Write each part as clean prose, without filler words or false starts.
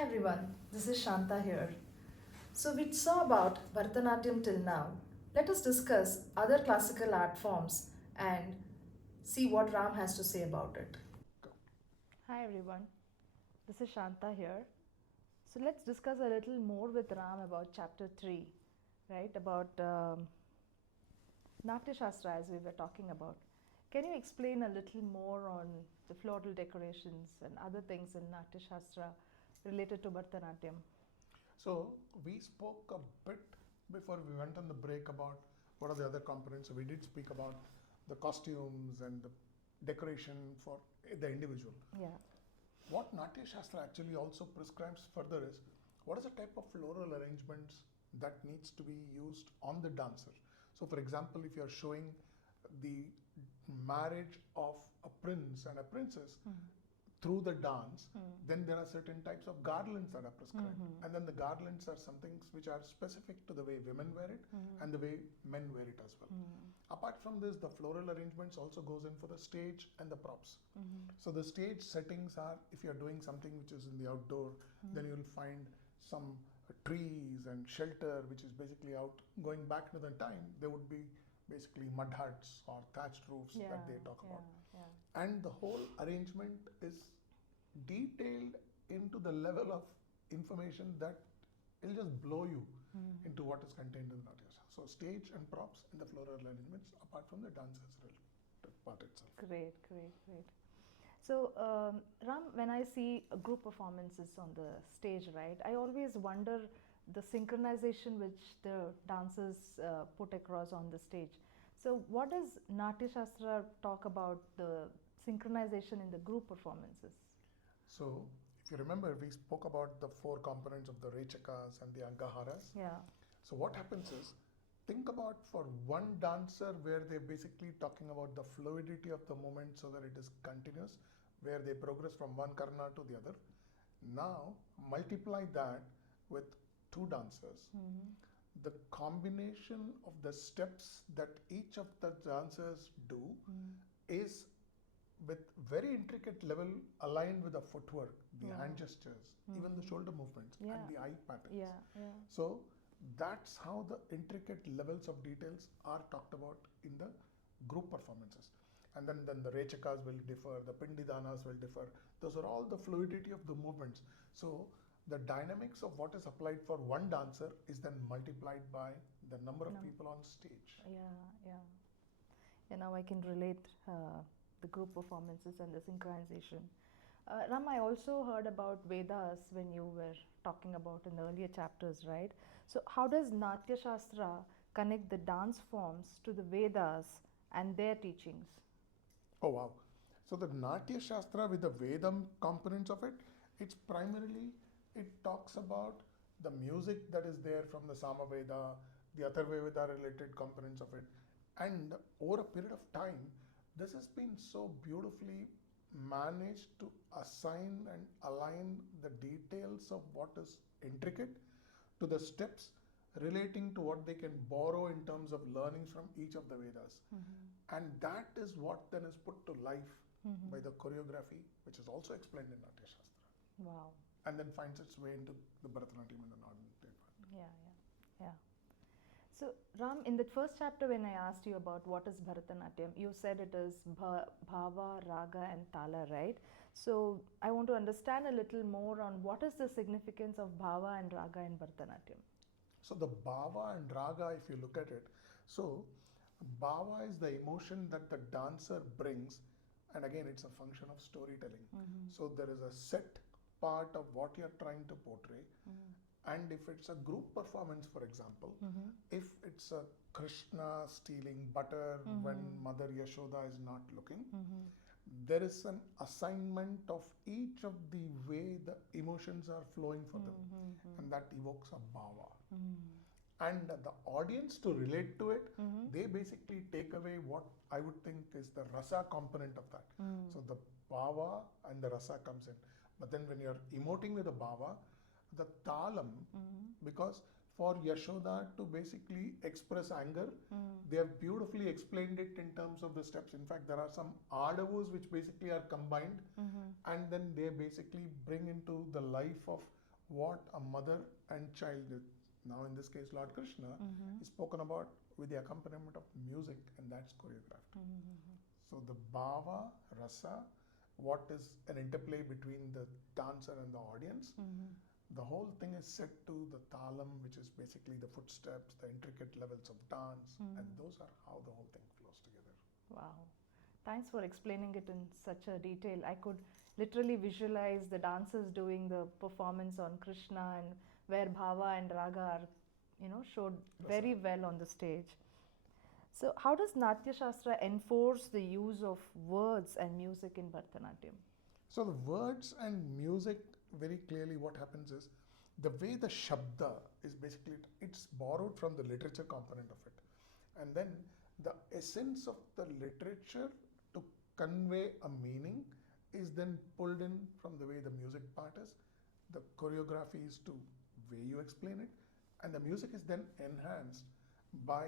Hi everyone, this is Shantha here. So we saw about Bharatanatyam till now. Let us discuss other classical art forms and see what Ram has to say about it. Go. Hi everyone, this is Shantha here. So let's discuss a little more with Ram about chapter 3, right? About Natya Shastra as we were talking about. Can you explain a little more on the floral decorations and other things in Natya Shastra related to Bharatanatyam? So we spoke a bit before we went on the break about what are the other components. So we did speak about the costumes and the decoration for the individual. Yeah. What Natya Shastra actually also prescribes further is what is the type of floral arrangements that needs to be used on the dancer. So for example, if you are showing the marriage of a prince and a princess, through the dance, then there are certain types of garlands that are prescribed. And then the garlands are some things which are specific to the way women wear it and the way men wear it as well. Apart from this, the floral arrangements also goes in for the stage and the props. So the stage settings are, if you're doing something which is in the outdoor, then you'll find some trees and shelter, which is basically out. Going back to the time, there would be basically mud huts or thatched roofs that they talk about. And the whole arrangement is detailed into the level of information that it'll just blow you into what is contained in the Natya. So stage and props and the floral arrangements apart from the dancers part itself. Great, great, great. So, Ram, when I see group performances on the stage, right, I always wonder the synchronization which the dancers put across on the stage. So, what does Natya Shastra talk about the synchronization in the group performances? So if you remember, we spoke about the four components of the Rechakas and the Angaharas. Yeah. So what happens is, think about for one dancer where they're basically talking about the fluidity of the movement so that it is continuous, where they progress from one karna to the other. Now multiply that with two dancers. The combination of the steps that each of the dancers do is with very intricate level aligned with the footwork, the hand gestures, even the shoulder movements and the eye patterns. Yeah, yeah. So that's how the intricate levels of details are talked about in the group performances. And then the Rechakas will differ, the Pindidanas will differ. Those are all the fluidity of the movements. So the dynamics of what is applied for one dancer is then multiplied by the number of people on stage. Yeah, yeah. Yeah, now I can relate the group performances and the synchronization. Ram, I also heard about Vedas when you were talking about in the earlier chapters, right? So, how does Natya Shastra connect the dance forms to the Vedas and their teachings? Oh wow. So the Natya Shastra with the Vedam components of it, it's primarily, it talks about the music that is there from the Samaveda, the Atharva Veda related components of it. And over a period of time, this has been so beautifully managed to assign and align the details of what is intricate to the steps relating to what they can borrow in terms of learnings from each of the Vedas. And that is what then is put to life by the choreography, which is also explained in Natya Shastra. Wow. And then finds its way into the Bharatanatyam and the Northern part. Yeah, yeah, yeah. So, Ram, in the first chapter, when I asked you about what is Bharatanatyam, you said it is Bhava, Raga, and Tala, right? So, I want to understand a little more on what is the significance of Bhava and Raga in Bharatanatyam. So the Bhava and Raga, if you look at it, so Bhava is the emotion that the dancer brings, and again, it's a function of storytelling. So there is a set part of what you're trying to portray, and if it's a group performance, for example, if it's a Krishna stealing butter when Mother Yashoda is not looking, there is an assignment of each of the way the emotions are flowing for them, and that evokes a bhava. And the audience to relate to it, they basically take away what I would think is the rasa component of that. So the bhava and the rasa comes in. But then when you're emoting with the bhava, the talam, because for Yashoda to basically express anger, they have beautifully explained it in terms of the steps. In fact, there are some adavus which basically are combined, and then they basically bring into the life of what a mother and child, now in this case Lord Krishna, is spoken about with the accompaniment of music, and that's choreographed. So the Bhava, Rasa, what is an interplay between the dancer and the audience, the whole thing is set to the talam, which is basically the footsteps, the intricate levels of dance, and those are how the whole thing flows together. Wow. Thanks for explaining it in such a detail. I could literally visualize the dancers doing the performance on Krishna, and where Bhava and Raga are, showed very well on the stage. So, how does Natya Shastra enforce the use of words and music in Bharatanatyam? So the words and music, very clearly what happens is, the way the shabda is basically, it's borrowed from the literature component of it. And then the essence of the literature to convey a meaning is then pulled in from the way the music part is. The choreography is to way you explain it, and the music is then enhanced by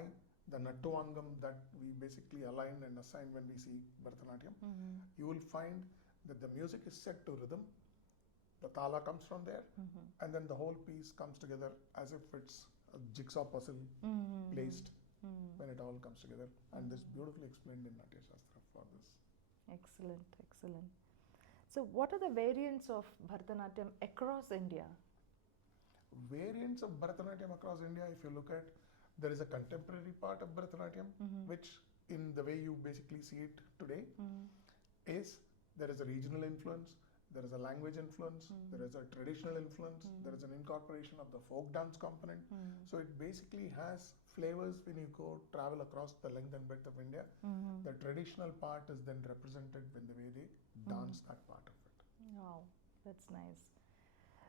the Nattuangam that we basically align and assign when we see Bharatanatyam. You will find that the music is set to rhythm, the tala comes from there, and then the whole piece comes together as if it's a jigsaw puzzle placed when it all comes together. And this beautifully explained in Natya Shastra for this. Excellent, excellent. So, what are the variants of Bharatanatyam across India? Variants of Bharatanatyam across India, if you look at, there is a contemporary part of Bharatanatyam, which in the way you basically see it today, is there is a regional influence, there is a language influence, there is a traditional influence, there is an incorporation of the folk dance component. So it basically has flavors when you go travel across the length and breadth of India. The traditional part is then represented in the way they dance that part of it. Wow, that's nice.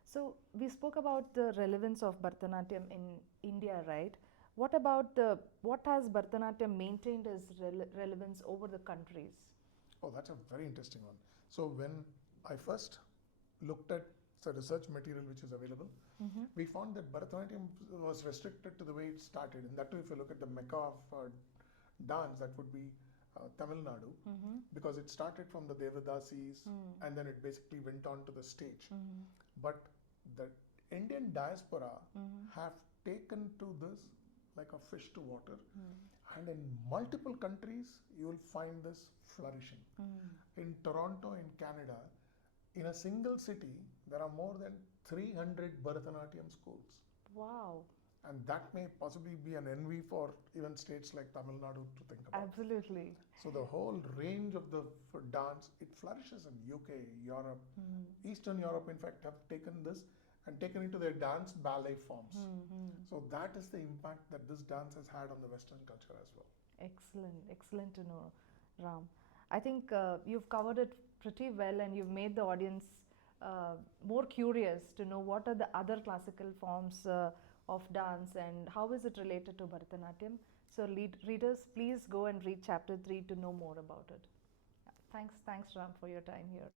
So we spoke about the relevance of Bharatanatyam in India, right? What has Bharatanatyam maintained as relevance over the countries? Oh, that's a very interesting one. So when I first looked at the research material which is available, we found that Bharatanatyam was restricted to the way it started. And that too, if you look at the mecca of dance, that would be Tamil Nadu, because it started from the Devadasis and then it basically went on to the stage. But the Indian diaspora have taken to this like a fish to water, and in multiple countries you will find this flourishing. In Toronto, in Canada, in a single city, there are more than 300 Bharatanatyam schools. Wow. And that may possibly be an envy for even states like Tamil Nadu to think about. Absolutely. So the whole range of the dance, it flourishes in UK, Europe, Eastern Europe, in fact, have taken this and taken it to their dance ballet forms. So that is the impact that this dance has had on the Western culture as well. Excellent, excellent to know, Ram. I think you've covered it pretty well, and you've made the audience more curious to know what are the other classical forms of dance and how is it related to Bharatanatyam. So readers, please go and read chapter 3 to know more about it. Thanks Ram, for your time here.